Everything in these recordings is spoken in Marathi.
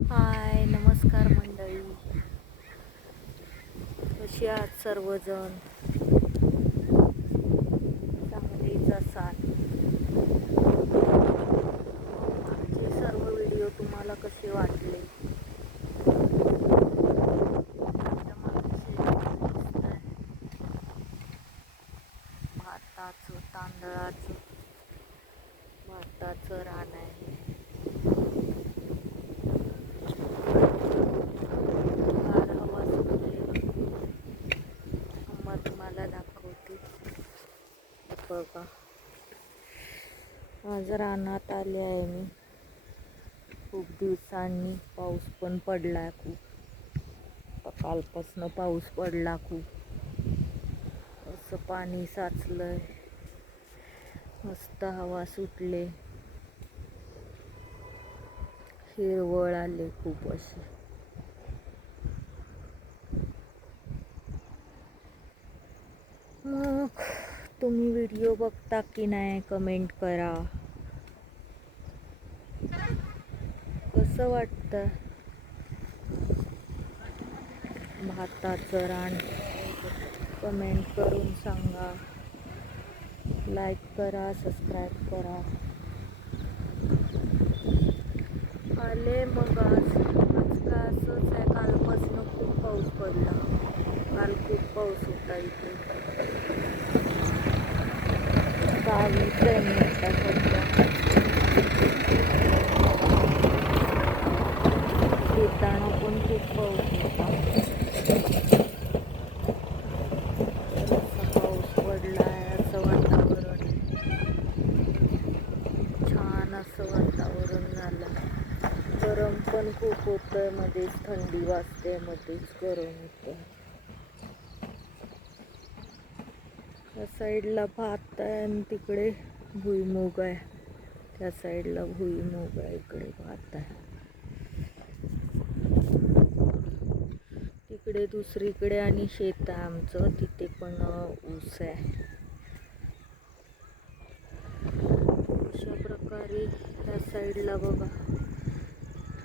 हाय, नमस्कार मंडळी. कशी आहात सर्वजण? चांगलीच असाल. आमचे सर्व व्हिडिओ तुम्हाला कसे वाटले? माझ्या मागे शेत दिसतंय. भाताचं रान आहे. गार हवा सुटली. मग तुम्हाला दाखवते. बघा, आज रानात आले आहे मी. खूप दिवसांनी पाऊस पण पडलाय खूप. कालपासून पाऊस पडला खूप. असं पाणी साचलंय. मस्त हवा सुटले. हिरवळ आले खूप अशी. मग तुम्ही व्हिडिओ बघता की नाही? कमेंट करा. कसं वाटतं भाताचं रान? कमेंट करून सांगा. लाईक करा, सबस्क्राईब करा. आले मग आज का असंच आहे. कालपासून खूप पाऊस पडला. काल खूप पाऊस होता इथे. गावीच आहे मी आता सध्या. येताना पण खूप पाऊस होता. असा पाऊस पडलाय. असं वातावरण, छान असं वातावरण झालं. गरम पण खूप होतंय. मध्येच थंडी वाजते, मध्येच गरम होतं. त्या साईडला भात आहे आणि तिकडे भुईमूग आहे. त्या साईडला भुईमूग आहे, इकडे भात आहे. तिकडे दुसरीकडे आणि शेत आहे आमचं, तिथे पण ऊस आहे. अशा प्रकारे त्या साईडला बघा,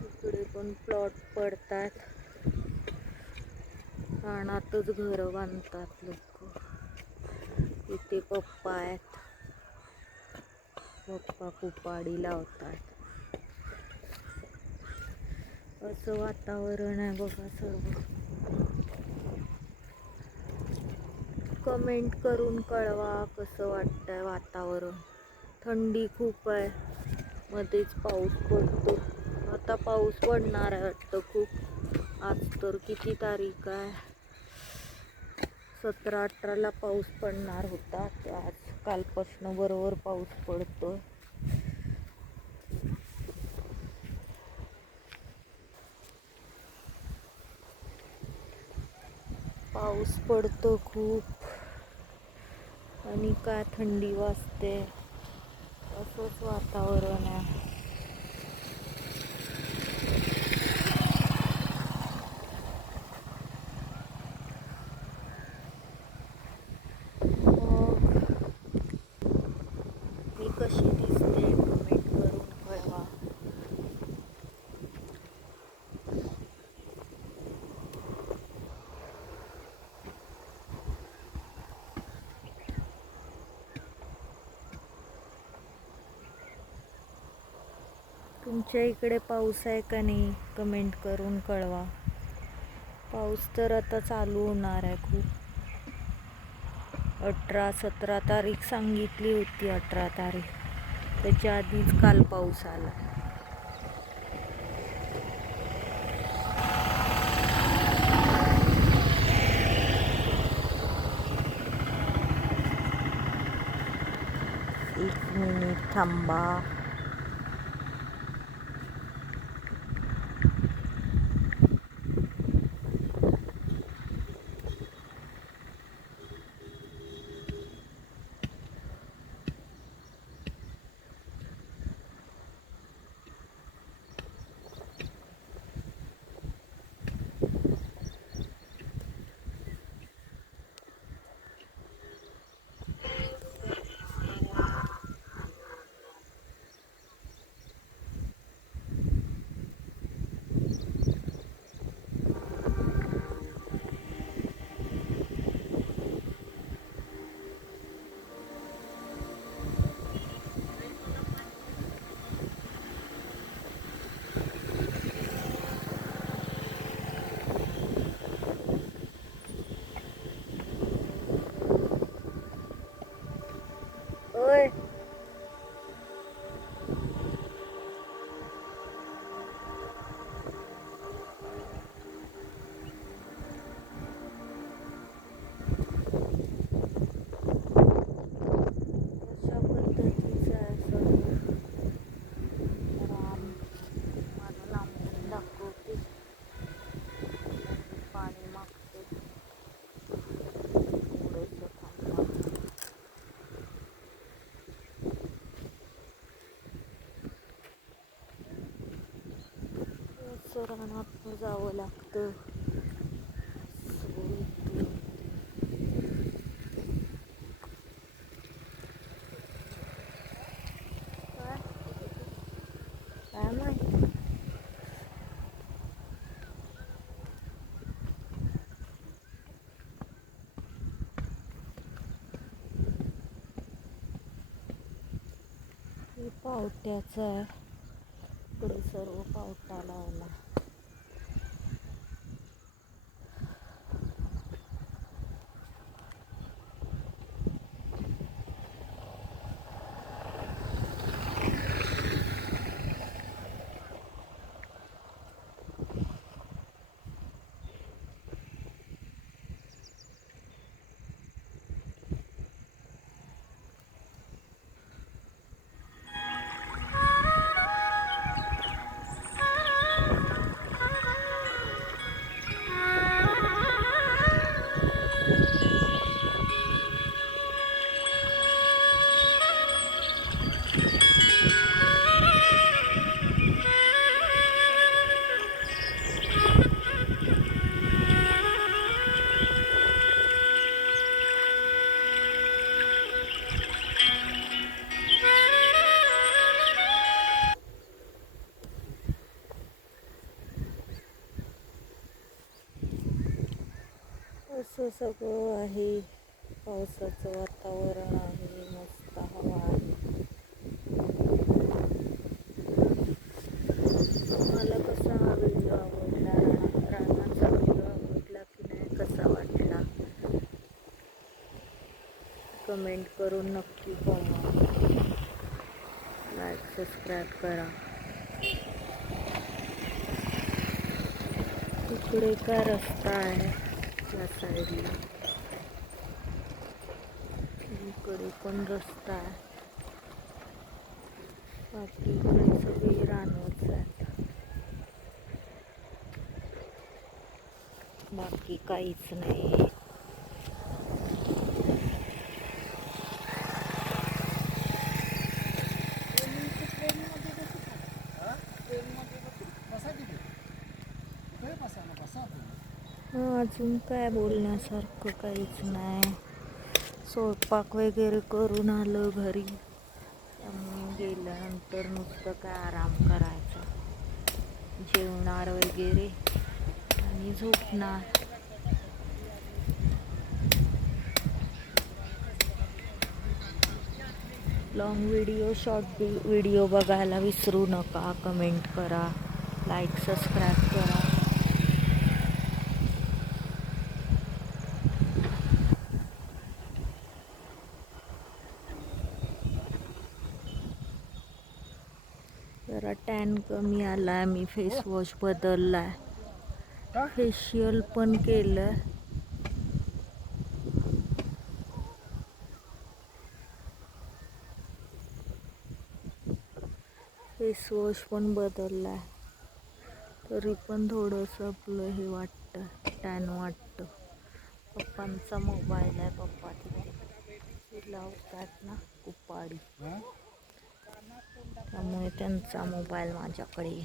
इकडे पण प्लॉट पडतात. रानातच घरं बांधतात लोक. इथे पप्पा आहेत. पप्पा कुपाडी लावतात. असं वातावरण आहे बघा सर्व. कमेंट करून कळवा कसं वाटतंय वातावरण. थंडी खूप आहे, मध्येच पाऊस पडतो. आता पाऊस पडणार आहे वाटतं खूप. आज तर किती तारीख आहे? 17-18ला पाऊस पडणार होता. ते आज कालपासून बरोबर पाऊस पडतो. पाऊस पडतो खूप आणि काय थंडी वाजते. असंच वातावरण आहे. मी कशी दिसते कमेंट करून कळवा. तुमच्या इकडे पाऊस आहे का नाही? कमेंट करून कळवा. पाऊस तर आता चालू होणार आहे खूप. 18-17 तारीख सांगितली होती. 18 तारीख, त्याच्या आधीच काल पाऊस आला. एक मिनिट थांबा. असं रानात जावं लागतं. काय माहिती. हे पावट्याचं आहे. इकडे सर्व पावटा लावला. असं सगळं आहे. पावसाचं वातावरण आहे. मस्त हवा आहे. मला कसा हा व्हिडिओ आवडला, रानाचा व्हिडिओ आवडला की नाही, कसा वाटला कमेंट करून नक्की कळवा. लाईक सबस्क्राईब करा. इकडे काय रस्ता आहे त्या साईडला, इकडे पण रस्ता आहे. बाकी इकडे सगळी रानच आहेत. बाकी काहीच नाही. अजून काय बोलण्यासारखं काहीच नाही. स्वयंपाक वगैरे करून आलं घरी, त्यामुळे गेल्यानंतर नुसतं काय आराम करायचा, जेवणार वगैरे आणि झोपणार. लॉंग व्हिडिओ, शॉर्ट व्हिडिओ बघायला विसरू नका. कमेंट करा, लाईक सबस्क्राईब करा. जरा टॅन कमी आलाय. मी फेस वॉश बदललाय, फेशियल पण केलं. फेस वॉश पण बदललाय, तरी पण थोडंसं आपलं हे वाटतं, टॅन वाटतं. पप्पांचा मोबाईल आहे, पप्पा तिथे लावतात ना कुपाडी, त्यामुळे त्यांचा मोबाईल माझ्याकडे.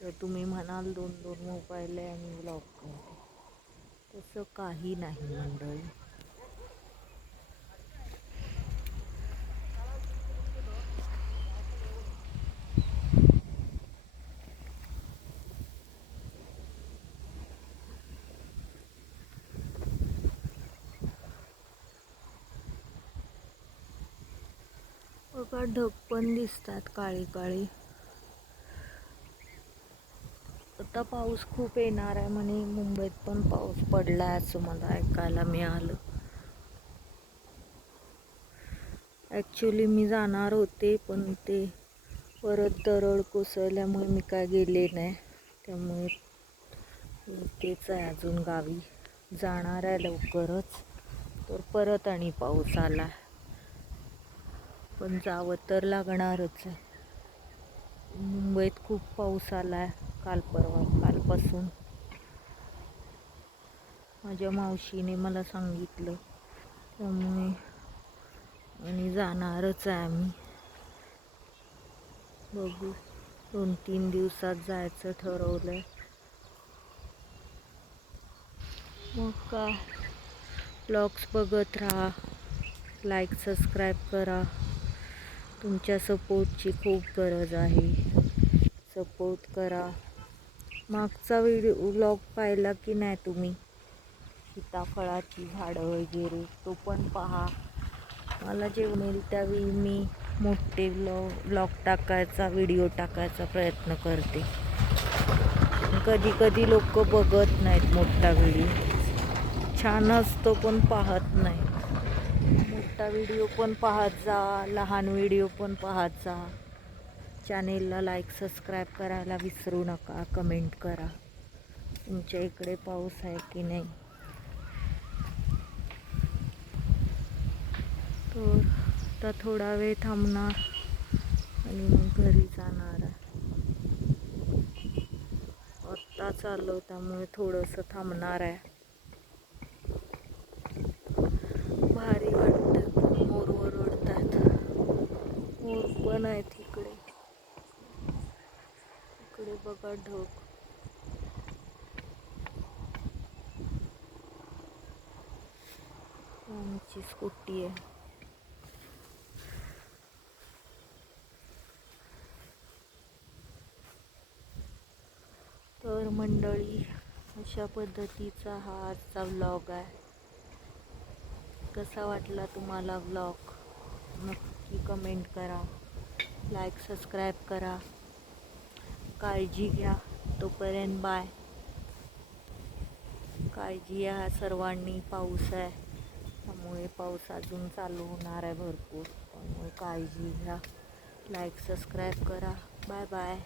तर तुम्ही म्हणाल 2-2 मोबाईल आहे आणि व्लॉग करते, तसं काही नाही मंडळी. बघा ढग पण दिसतात काळी काळी. आता पाऊस खूप येणार आहे म्हणे, मुंबईत पण पाऊस पडलाय असं मला ऐकायला मिळालं. ॲक्च्युली मी जाणार होते, पण ते परत दरड कोसळल्यामुळे मी काय गेले नाही. त्यामुळे तेच आहे, अजून गावी जाणार आहे लवकरच. तर परत आणि पाऊस आला, पण जावं तर लागणारच आहे. मुंबईत खूप पाऊस आला आहे कालपासून. माझ्या मावशीने मला सांगितलं, त्यामुळे आणि जाणारच आहे आम्ही. बघू 2-3 दिवसात जायचं ठरवलंय. मग काय, ब्लॉग्स बघत राहा, लाईक सबस्क्राईब करा. तुमच्या सपोर्टची खूप गरज आहे. सपोर्ट करा. मागचा व्लॉग पाहिला की नाही तुम्ही, सीताफळाची झाडं वगैरे, तो पण पहा. मला जेवढेल त्यावेळी मी मोठे व्लॉग टाकायचा, व्हिडिओ टाकायचा प्रयत्न करते. कधी कधी लोक बघत नाहीत मोठा व्हिडिओ. छान असतो पण पाहत नाही. मोठा व्हिडिओ पण पाहत जा, लहान व्हिडिओ पण पाहत जा. चॅनेलला लाईक सबस्क्राईब करायला विसरू नका. कमेंट करा तुमच्या इकडे पाऊस आहे की नाही. तर आता थोडा वेळ थांबणार आणि मग घरी जाणार आहे. आत्ता चाललो त्यामुळे थोडंसं थांबणार आहे. भारी वाटतं. मोर ओरडतात. मोर पण आहेत इकडे. इकडे बघा ढग. आमची स्कूटी आहे. तर मंडळी, अशा पद्धतीचा हा आजचा व्लॉग आहे. कसा वाटला तुम्हाला व्लॉग नक्की कमेंट करा. लाईक सबस्क्राईब करा. काळजी घ्या. तोपर्यंत बाय. काळजी घ्या सर्वांनी. पाऊस आहे त्यामुळे पाऊस अजून चालू होणार आहे भरपूर, त्यामुळे काळजी घ्या. लाईक सबस्क्राईब करा. Bye bye.